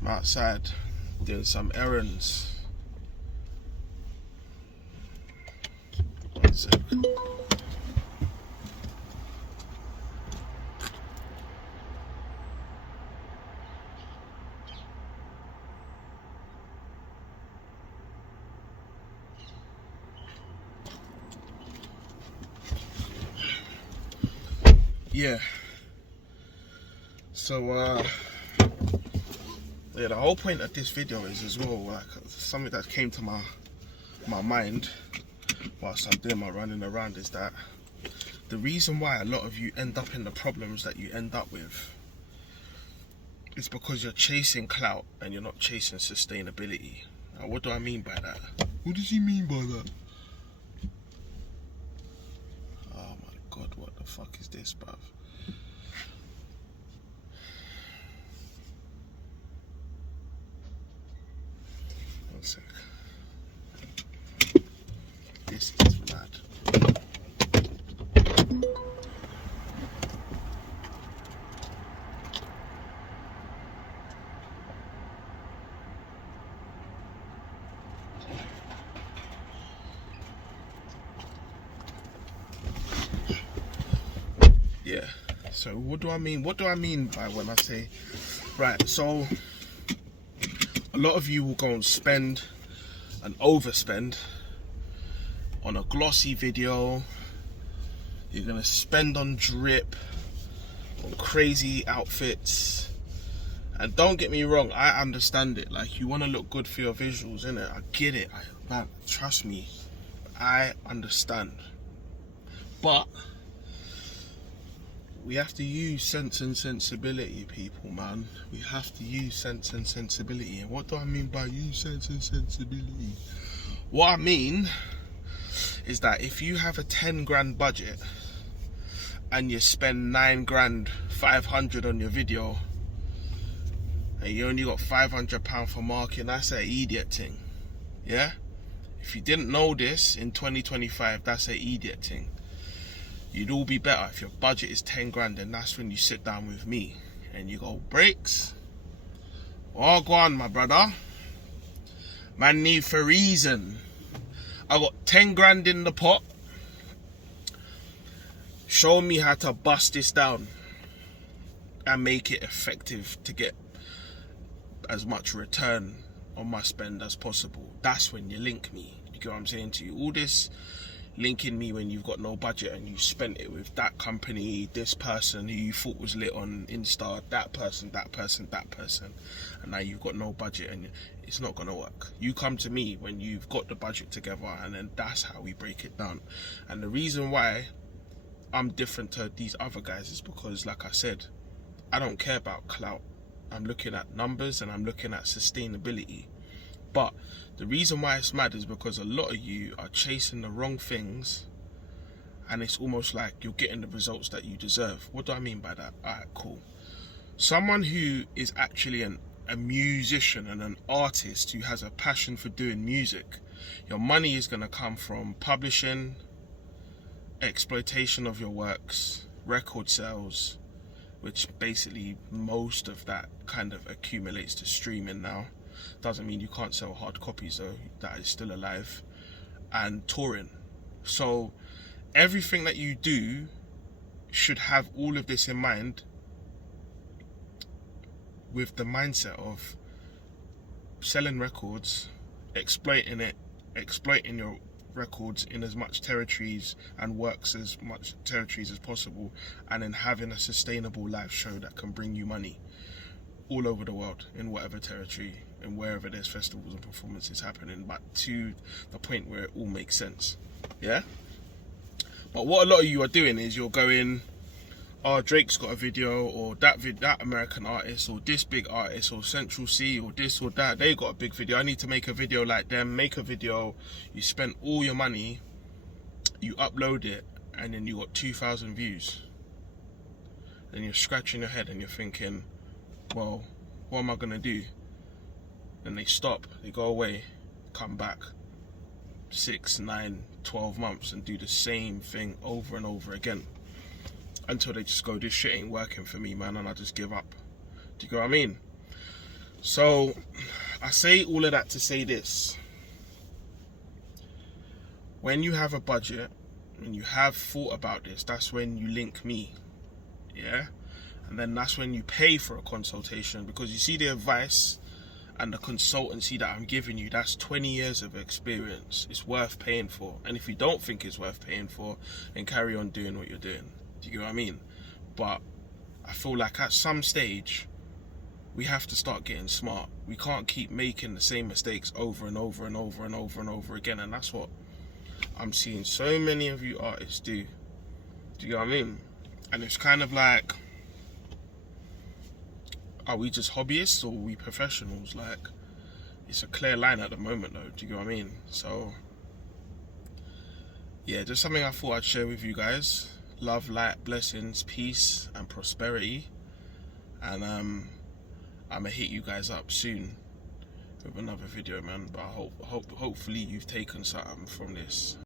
I'm outside doing some errands. One sec. Yeah. So yeah, the whole point of this video is as well, like, something that came to my mind whilst I'm doing my running around, is that the reason why a lot of you end up in the problems that you end up with is because you're chasing clout and you're not chasing sustainability. Now, what do I mean by that? What does he mean by that? Oh my god, what the fuck is this, bruv? One sec. This is mad. Yeah. So what do I mean? What do I mean by when I say, right, so a lot of you will go and spend and overspend on a glossy video. You're gonna spend on drip, on crazy outfits. And don't get me wrong, I understand it. Like, you want to look good for your visuals, innit? I get it. Man, trust me, I understand. But we have to use sense and sensibility, people, man. We have to use sense and sensibility. And what do I mean by use sense and sensibility? What I mean is that if you have a 10 grand budget and you spend 9 grand 500 on your video, and you only got £500 for marketing, that's an idiot thing. Yeah? If you didn't know this in 2025, that's an idiot thing. You'd all be better if your budget is 10 grand, and that's when you sit down with me and you go, Breaks, all go on, my brother. Man need for reason. I got 10 grand in the pot. Show me how to bust this down and make it effective to get as much return on my spend as possible. That's when you link me. You get what I'm saying to you? All this linking me when you've got no budget and you spent it with that company, this person who you thought was lit on Insta, that person, and now you've got no budget and it's not gonna work. You come to me when you've got the budget together, and then that's how we break it down. And the reason why I'm different to these other guys is because, like I said, I don't care about clout. I'm looking at numbers and I'm looking at sustainability. But the reason why it's mad is because a lot of you are chasing the wrong things, and it's almost like you're getting the results that you deserve. What do I mean by that? Alright, cool. Someone who is actually a musician and an artist who has a passion for doing music, your money is going to come from publishing, exploitation of your works, record sales, which basically most of that kind of accumulates to streaming now. Doesn't mean you can't sell hard copies though, that is still alive. And touring. So everything that you do should have all of this in mind, with the mindset of selling records, exploiting your records in as much territories and works as much territories as possible, and then having a sustainable live show that can bring you money all over the world, in whatever territory and wherever there's festivals and performances happening, but to the point where it all makes sense. Yeah? But what a lot of you are doing is you're going, oh, Drake's got a video, or that American artist, or this big artist, or Central C, or this or that, they got a big video, I need to make a video like them. Make a video, you spend all your money, you upload it, and then you got 2,000 views. Then you're scratching your head and you're thinking, well, what am I gonna do? Then they stop, they go away, come back 6, 9, 12 months and do the same thing over and over again, until they just go, this shit ain't working for me, man, and I just give up. Do you get what I mean? So I say all of that to say this. When you have a budget and you have thought about this, that's when you link me. Yeah? And then that's when you pay for a consultation, because you see the advice and the consultancy that I'm giving you, that's 20 years of experience. It's worth paying for. And if you don't think it's worth paying for, then carry on doing what you're doing. Do you get what I mean? But I feel like at some stage, we have to start getting smart. We can't keep making the same mistakes over and over and over and over and over again. And that's what I'm seeing so many of you artists do. Do you get what I mean? And it's kind of like, are we just hobbyists or are we professionals? Like, it's a clear line at the moment though. Do you get what I mean? So, yeah, just something I thought I'd share with you guys. Love, light, blessings, peace, and prosperity. And I'm gonna hit you guys up soon with another video, man. But hopefully you've taken something from this.